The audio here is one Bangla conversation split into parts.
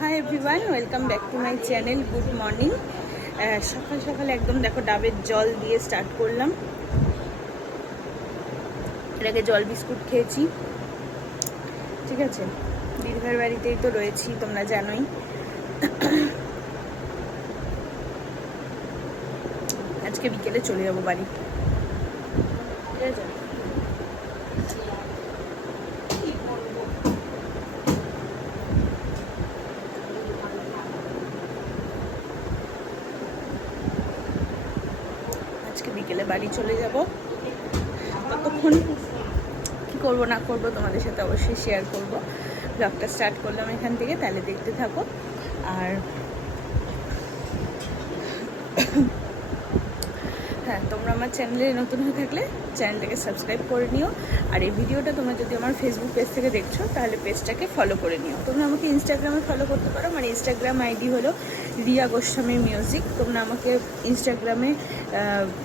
Hi everyone, welcome back to my channel. Good morning. সকাল সকাল একদম দেখো ডাবের জল দিয়ে স্টার্ট করলাম। এটাকে জল বিস্কুট খেয়েছি, ঠিক আছে। দিদিভাইয়ের বাড়িতেই তো রয়েছি, তোমরা জানোই। আজকে বিকেলে চলে যাবো বাড়ি, ঠিক আছে। বিকেলে বাড়ি চলে যাব। ততক্ষণ কী করবো না করবো তোমাদের সাথে অবশ্যই শেয়ার করব। ব্লগটা স্টার্ট করলাম এখান থেকে, তাহলে দেখতে থাকো। আর হ্যাঁ, তোমরা আমার চ্যানেলে নতুন হয়ে থাকলে চ্যানেলটাকে সাবস্ক্রাইব করে নিও। আর এই ভিডিওটা তোমরা যদি আমার ফেসবুক পেজ থেকে দেখছো তাহলে পেজটাকে ফলো করে নিও। তোমরা আমাকে ইনস্টাগ্রামে ফলো করতে পারো, আমার ইনস্টাগ্রাম আইডি হলো রিয়া গোস্বামী মিউজিক। তোমরা আমাকে ইনস্টাগ্রামে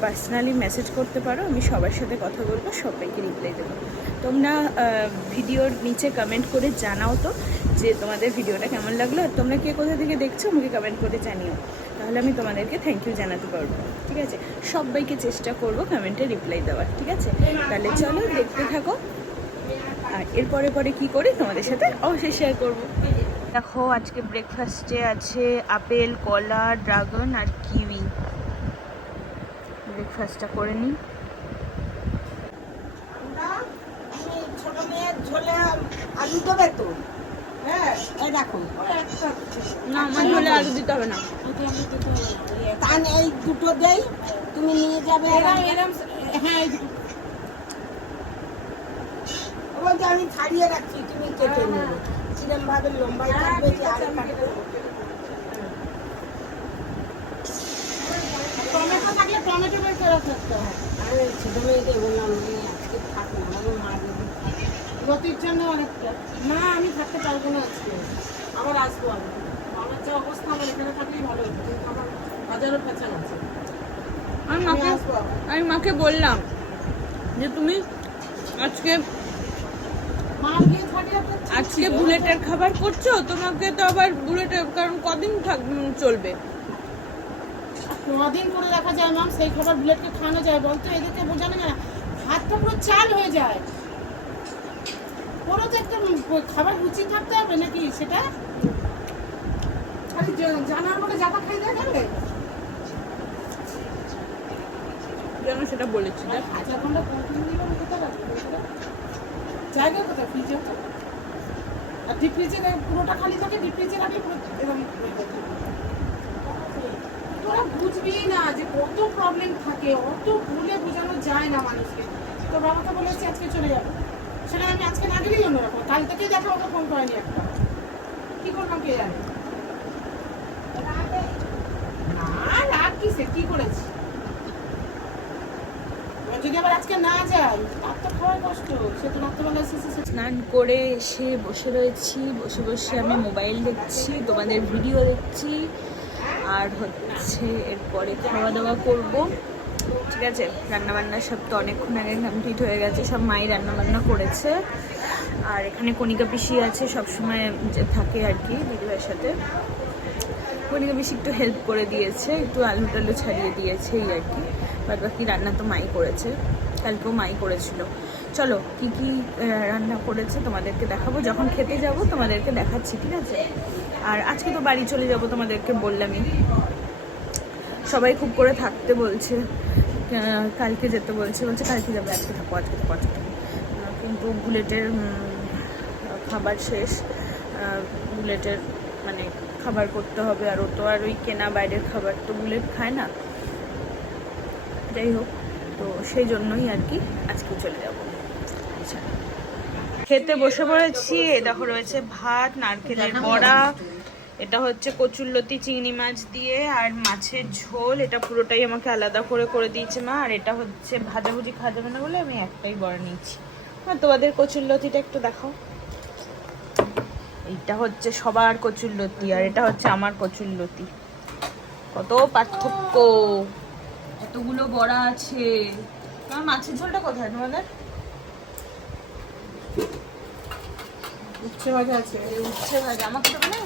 পার্সোনালি মেসেজ করতে পারো, আমি সবার সাথে কথা বলবো, সবাইকে রিপ্লাই দেবো। তোমরা ভিডিওর নিচে কমেন্ট করে জানাও তো যে তোমাদের ভিডিওটা কেমন লাগলো, আর তোমরা কে কোথা থেকে দেখছো আমাকে কমেন্ট করে জানিও, তাহলে আমি তোমাদেরকে থ্যাংক ইউ জানাতে পারবো, ঠিক আছে। সবাইকে চেষ্টা করবো কমেন্টে রিপ্লাই দেওয়ার, ঠিক আছে। তাহলে চলো দেখতে থাকো, আর এরপরে পরে কি করি তোমাদের সাথে অবশ্যই শেয়ার করবো। দেখো আজকে ব্রেকফাস্টে আছে আপেল, কলা, ড্রাগন আর কিউই। ব্রেকফাস্টটা করে নিই। ছোট মেয়ের ঝোলে আলু দেবে তো? হ্যাঁ, এই দেখো না, আমার ঝোলে আলু দিতে হবে না। তা এই দুটো দেই, তুমি নিয়ে যাবে। হ্যাঁ, বলতে আমি ছাড়িয়ে রাখছি, তুমি কেটে নেবে। কিরম ভাবে লম্বাই থাকবে যে আলু কাটবে। টমেটো থাকলে টমেটো বের করে থাকতে হয়। আমি ছোট মেয়েকে বললাম আজকে থাকবো না, আমার মা যদি গতির জন্য অনেকটা। না, আমি থাকতে পারবো না আজকে, আবার আসবো। আমার যে অবস্থা, আমার এখানে থাকলেই ভালো হতো, কিন্তু আমার হাজারো পেছান আছে। আমি মাকে বললাম যে তুমি আজকে বুলেটের খাবার করছো, তোমাকে তো আবার বুলেটের, কারণ কদিন চলবে, কদিন করে রাখা যায় ম্যাম? সেই খাবার বুলেটকে খাওয়ানো যায় বলতো? এদেরকে বোঝানো যায় না, হাতটা পুরো চাল হয়ে যায়। পুরো তো একটা খাবার রুচি থাকতে হবে নাকি? সেটা খালি জানার পরে জাতা খাই দেওয়া যাবে? যেন সেটা বলেছি। আধা ঘন্টা কন্টিনিউ দিলে কোথায় রাখবো? জায়গা কোথায়? ফ্রিজে তো, আর ডিপ ফ্রিজে পুরোটা খালি থাকে, ডিপ ফ্রিজে রাখলে পুরো এরকম। তোরা বুঝবি না যে কত প্রবলেম থাকে, অত ভুলে বোঝানো যায় না মানুষকে। তো বাবাকে বলেছি আজকে চলে যাবো, সেটা আমি আজকে না গেলেই অন্যরকম। কাল থেকেই দেখো ওকে ফোন করেনি একটা, কি করলাম কে জানে। না রাগ কি, সে কি করেছি? যদি আবার আজকে না যাই তার তো খাওয়ার কষ্ট। সে তো রাত্রেবেলা স্নান করে এসে বসে রয়েছি, বসে বসে আমি মোবাইল দেখছি, তোমাদের ভিডিও দেখছি, আর হচ্ছে এরপরে খাওয়া দাওয়া করব, ঠিক আছে। রান্নাবান্না সব তো অনেকক্ষণ আগে কমপ্লিট হয়ে গেছে, সব মাই রান্নাবান্না করেছে। আর এখানে কণিকা পিসি আছে, সবসময় যে থাকে আর কি দিদিভাইয়ের সাথে। কণিকা পিসি একটু হেল্প করে দিয়েছে, একটু আলু টালু ছাড়িয়ে দিয়েছে এই আর কি। বাদ বাকি রান্না তো মাই করেছে, কালকেও মাই করেছিল। চলো কি কি রান্না করেছে তোমাদেরকে দেখাবো, যখন খেতে যাব তোমাদেরকে দেখাচ্ছি, ঠিক আছে। আর আজকে তো বাড়ি চলে যাব, তোমাদেরকে বললামই। সবাই খুব করে থাকতে বলছে, কালকে যেতে বলছে, কালকে যাবে, আজকে থাকো, আজকে থাকো, আজকে থাকো। কিন্তু বুলেটের খাবার শেষ, বুলেটের মানে খাবার করতে হবে, আর ও তো আর ওই কেনা বাইরের খাবার তো বুলেট খায় না। যাই হোক, তো সেই জন্যই আর কি আজকে চলে যাব। আচ্ছা, খেতে বসে পড়েছি। এই দেখো রয়েছে ভাত, নারকেলের বড়া, এটা হচ্ছে কচুরলতি চিংড়ি মাছ দিয়ে, আর মাছের ঝোল। এটা পুরোটাই আমাকে আলাদা করে করে দিয়েছে মা। আর এটা হচ্ছে ভাজাভুজি খাওয়া যাবে না বলে আমি একটাই বড়া নিয়েছি। হ্যাঁ, তোমাদের কচুরলতিটা একটু দেখাও। এইটা হচ্ছে সবার কচুরলতি, আর এটা হচ্ছে আমার কচুরলতি। কত পার্থক্য, এতগুলো বড়া আছে। তোমার মাছের ঝোলটা কোথায় তোমাদের? উচ্ছে ভাজা আছে, উচ্ছে ভাজা আমাকে দেবে না?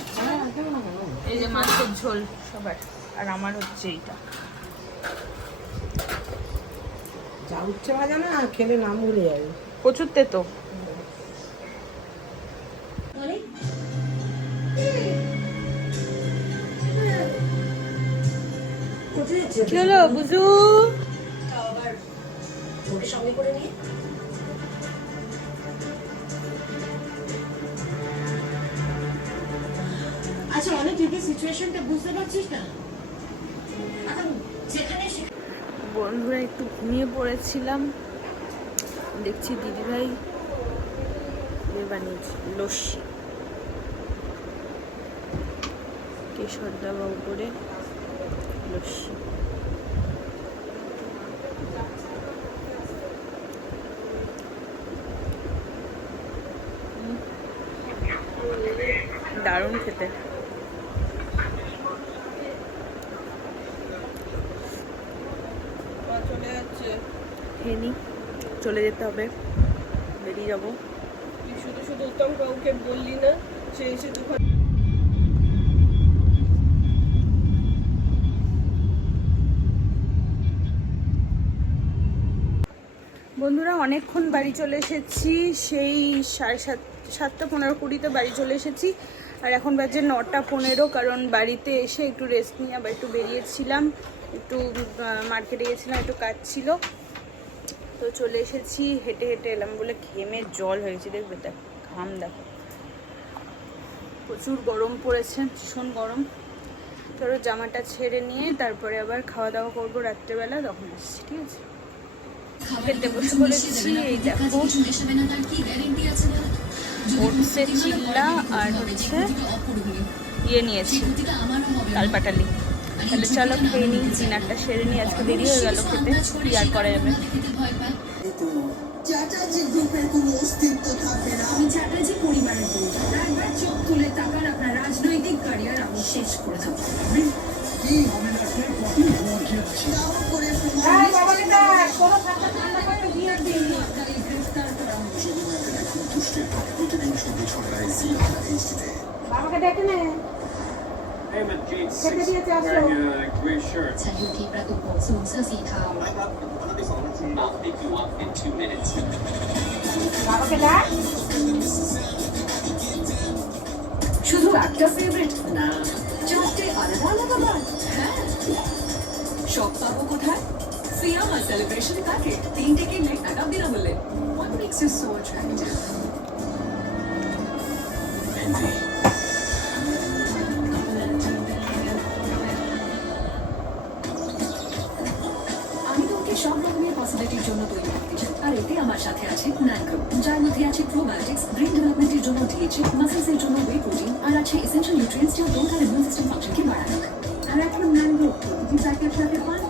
মাছের ঝোল সবার, আর আমার হচ্ছে এইটা। যা উচ্ছে ভাজা না খেলে নাম ভুলে যাবে। প্রচুর তেতো। কি হলো বুঝু? ওকে সঙ্গে করে নিয়ে আচ্ছা, অনেক তুই কি সিচুয়েশনটা বুঝতে পারছিস না? বন্ধুরা একটু ঘুমিয়ে পড়েছিলাম, দেখছি দিদিভাই বানিয়েছি লস্যি, কেশর দেওয়া উপরে লস্যি। দারুণ খেতে। চলে যাচ্ছে, খেয়ে নি, চলে যেতে হবে, বেরিয়ে যাবো। শুধু শুধু উত্তম কাউকে বললি না, সে এসে দুপুর বন্ধুরা অনেকক্ষণ বাড়ি চলে এসেছি, সেই 7:30-7:15 বাড়ি চলে এসেছি, আর এখন বাজে 9:15, কারণ বাড়িতে এসে একটু রেস্ট নিয়ে আবার একটু বেরিয়েছিলাম, একটু মার্কেটে গেছিলাম, একটু কাজ ছিল, তো চলে এসেছি। হেঁটে হেঁটে এলাম বলে ঘেমে জল হয়েছে, দেখবে দেখ ঘাম দেখো, প্রচুর গরম পড়েছে, ভীষণ গরম। চলো জামাটা ছেড়ে নিয়ে তারপরে আবার খাওয়া দাওয়া করবো রাত্রেবেলা, তখন আসছি, ঠিক আছে? খেতে বসে পড়েছি, এই দেখো ওটসের চিল্লা আর হচ্ছে ইয়ে নিয়েছি তালপাটালি। তাহলে চলো খেয়ে নিই, ডিনারটা সেরে নিই, আজকে দেরি হয়ে গেল খেতে, কি আর করা যাবে। চ্যাটার্জি গ্রুপের কোনো অস্তিত্ব থাকবে না। আমি চ্যাটার্জি পরিবারের বউ, একবার চোখ তুলে তাকান, আপনার রাজনৈতিক ক্যারিয়ার আমি শেষ করে দেবো। কি হবে না সে কত ভোট খেয়েছি দাও করে প্রমাণ বাবাকে দেখ কোনো ঠান্ডা ঠান্ডা করে দিয়ে দিন সরকারি গ্রেফতার করা হলো। যমুনাতে এখন তুষ্টের পর প্রতিদিন সন্ধ্যে 6টায় জিয়া এইচডিতে। বাবাকে ডেকে নে। Hey, I'm Jade Check the 6 details, wearing a gray shirt. ฉันอยู่ที่ประตูโบสถ์สูงเสื้อสีเทา I'll pick you up in 2 minutes. বাবাকে ডাক। শুধু একটা ফেভারিট না, চারটে আলাদা আলাদা বার। হ্যাঁ, সব পাবো কোথায়? সিয়ামা সেলিব্রেশন প্যাকে 3টে কিনলে একটা বিনামূল্যে। What makes you so attractive? Envy. আমি তোমাকে সব রকমের পসিবিলিটির জন্য তৈরি করতে চাই, আর এতে আমার সাথে আছে ন্যানগ্রো, যার মধ্যে আছে প্রোবায়োটিক্স, ব্রেন ডেভেলপমেন্টের জন্য ডিএইচএ, মাসলসের জন্য ওয়ে প্রোটিন, আর আছে এসেনশিয়াল নিউট্রিয়েন্টস যা গ্রোথ আর ইমিউন সিস্টেম ফাংশনকে বাড়ায়। আর এখন ন্যানগ্রো প্রতিটি প্যাকের সাথে পান